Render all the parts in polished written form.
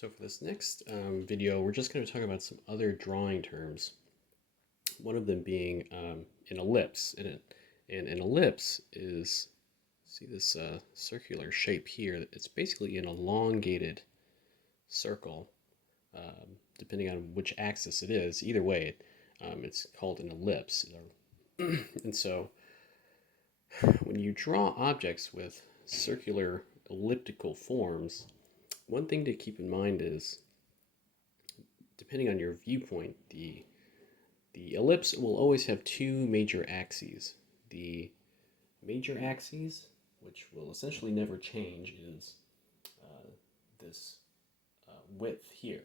So for this next video, we're just going to talk about some other drawing terms. One of them being an ellipse. And an ellipse is, see this circular shape here, it's basically an elongated circle, depending on which axis it is. Either way, it's called an ellipse. And so when you draw objects with circular elliptical forms, one thing to keep in mind is, depending on your viewpoint, the ellipse will always have two major axes. The major axes, which will essentially never change, is this width here.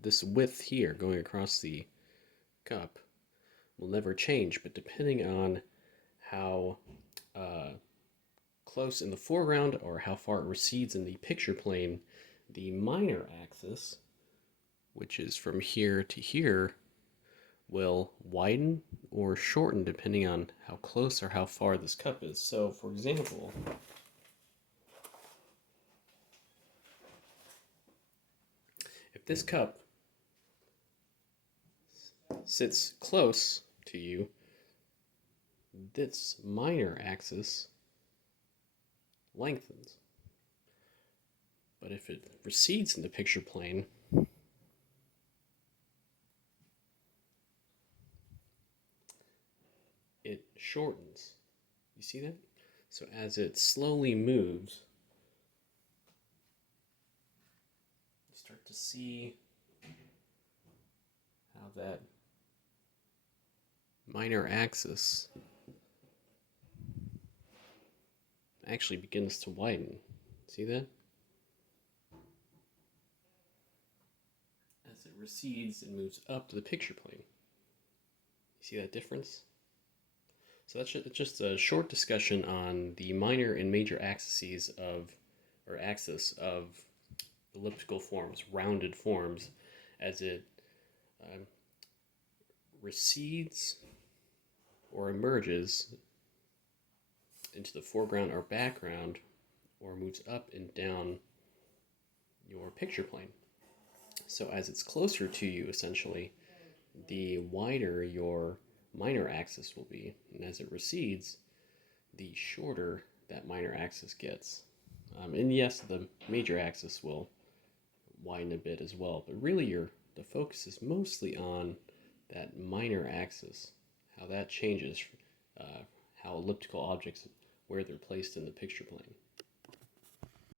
This width here going across the cup will never change, but depending on how close in the foreground or how far it recedes in the picture plane, the minor axis, which is from here to here, will widen or shorten depending on how close or how far this cup is. So, for example, if this cup sits close to you, this minor axis lengthens. But if it recedes in the picture plane, it shortens. You see that? So as it slowly moves, you start to see how that minor axis actually begins to widen. See that? As it recedes and moves up the picture plane. You see that difference? So that's just a short discussion on the minor and major axes of elliptical forms, rounded forms, as it recedes or emerges into the foreground or background, or moves up and down your picture plane. So as it's closer to you, essentially, the wider your minor axis will be, and as it recedes, the shorter that minor axis gets. And yes, the major axis will widen a bit as well, but really the focus is mostly on that minor axis, how that changes, how elliptical objects, where they're placed in the picture plane.